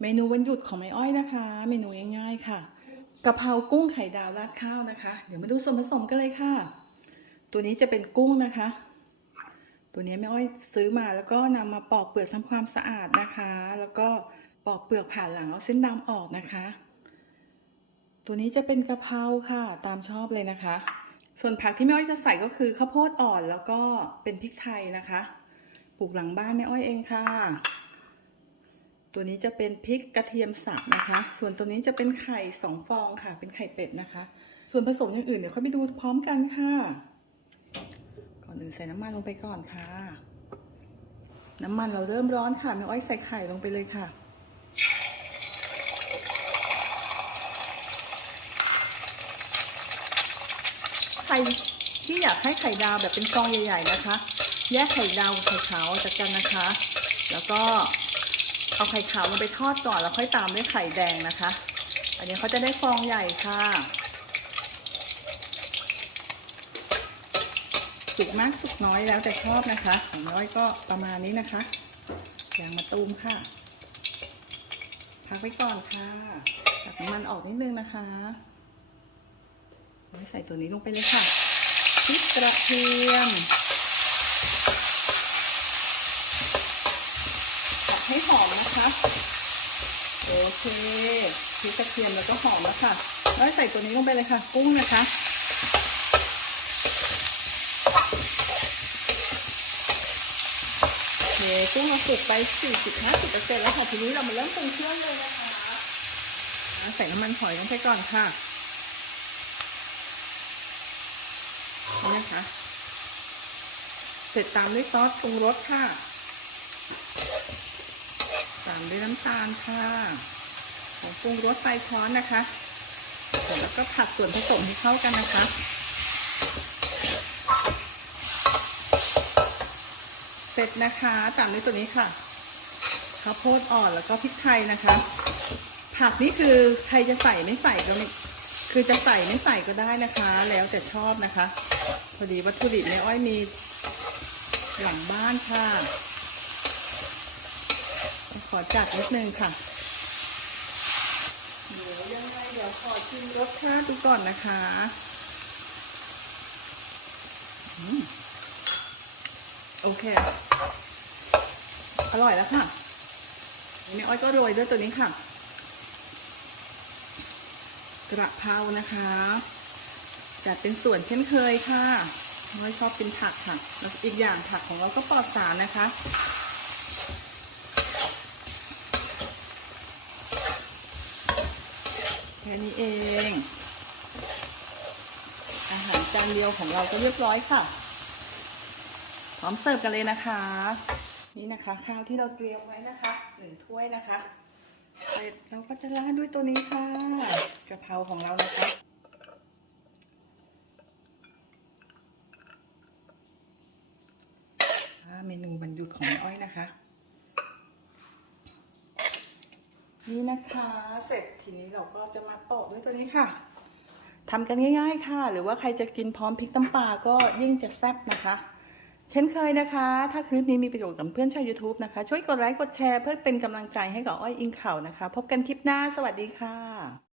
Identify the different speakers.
Speaker 1: เมนูวันหยุดของแม่อ้อยนะคะ เมนูง่ายๆค่ะกะเพรากุ้งไข่ดาวราดข้าวนะคะ เดี๋ยวมาดูส่วนผสมกันเลยค่ะ ตัวนี้จะเป็นกุ้งนะคะ ตัวนี้แม่อ้อยซื้อมาแล้วก็นำมาปอกเปลือกทำความสะอาดนะคะ แล้วก็ปอกเปลือกผ่าหลังเอาเส้นดำออกนะคะ ตัวนี้จะเป็นกะเพราค่ะ ตามชอบเลยนะคะ ส่วนผักที่แม่อ้อยจะใส่ก็คือข้าวโพดอ่อนแล้วก็เป็นพริกไทยนะคะ ปลูกหลังบ้านแม่อ้อยเองค่ะ ตัวนี้จะเป็นพริกกระเทียมสับนะคะ ส่วนตัวนี้จะเป็นไข่สองฟองค่ะ เป็นไข่เป็ดนะคะ ส่วนผสมอย่างอื่นเดี๋ยวค่อยไปดูพร้อมกันค่ะ ก่อนอื่นใส่น้ำมันลงไปก่อนค่ะ น้ำมันเราเริ่มร้อนค่ะแม่อ้อยใส่ไข่ลงไปเลยค่ะใครที่อยากให้ไข่ดาวแบบเป็นฟองใหญ่ ๆ นะคะ แยกไข่ดาวไข่ขาวออกจากกันนะคะ แล้วก็ เอาไข่ขาวลงไปทอดก่อนแล้วค่อยตามด้วยไข่แดงนะคะ อันนี้เขาจะได้ฟองใหญ่ค่ะ สุกมากสุกน้อยแล้วแต่ชอบนะคะของน้อยก็ประมาณนี้นะคะอย่างมะตูมค่ะพักไว้ก่อนค่ะตักน้ำมันออกนิดนึงนะคะใส่ตัวนี้ลงไปเลยค่ะพริกกระเทียมตักให้หอมนะคะ โอเค พริกกระเทียมแล้วก็หอมแล้วค่ะ แล้วใส่ตัวนี้ลงไปเลยค่ะ กุ้งนะคะโอเคกุ้งเราสุกไป 40-50%แล้วค่ะ ทีนี้เรามาเริ่มปรุงเครื่องเลยนะคะ ใส่น้ำมันหอยลงไปก่อนค่ะนี่นะคะ เสร็จตามด้วยซอสปรุงรสค่ะ ตามด้วยน้ำตาลค่ะ งปรุงรสไปช้อนนะคะ แล้วก็ผัดส่วนผสมให้เข้ากันนะคะเสร็จนะคะตามด้วยตัวนี้ค่ะข้าวโพดอ่อนแล้วก็พริกไทยนะคะ ผักนี่คือใครจะใส่ไม่ใส่ก็ไม่คือจะใส่ไม่ใส่ก็ได้นะคะ แล้วแต่ชอบนะคะ พอดีวัตถุดิบในอ้อยมีหลังบ้านค่ะ ขอจัดนิดนึงค่ะเดี๋ยวยังไงเดี๋ยวขอ ชิมรสชาติดูก่อนนะคะโอเค อร่อยแล้วค่ะแม่อ้อยก็โรยด้วยตัวนี้ค่ะ กระเพรานะคะจัดเป็นส่วนเช่นเคยค่ะน้อยชอบกินผักค่ะ แล้วอีกอย่างผักของเราก็ปลอดสารนะคะ ค่นี้เอง อาหารจานเดียวของเราก็เรียบร้อยค่ะ พร้อมเสิร์ฟกันเลยนะคะ นี่นะคะ ข้าวที่เราเตรียมไว้นะคะหนึ่งถ้วยนะคะเสร็จเราก็จะราดด้วยตัวนี้ค่ะกะเพราของเรานะคะเมนูบรรยุดของอ้อยนะคะ นี่นะคะเสร็จทีนี้เราก็จะมาโปะด้วยตัวนี้ค่ะทำกันง่าย ๆ ค่ะ หรือว่าใครจะกินพร้อมพริกน้ำปลาก็ยิ่งจะแซ่บนะคะ เช่นเคยนะคะ ถ้าคลิปนี้มีประโยชน์กับเพื่อนชาว YouTube นะคะ ช่วยกดไลค์กดแชร์เพื่อเป็นกำลังใจให้กับอ้อยอิงข่าวนะคะ พบกันคลิปหน้าสวัสดีค่ะ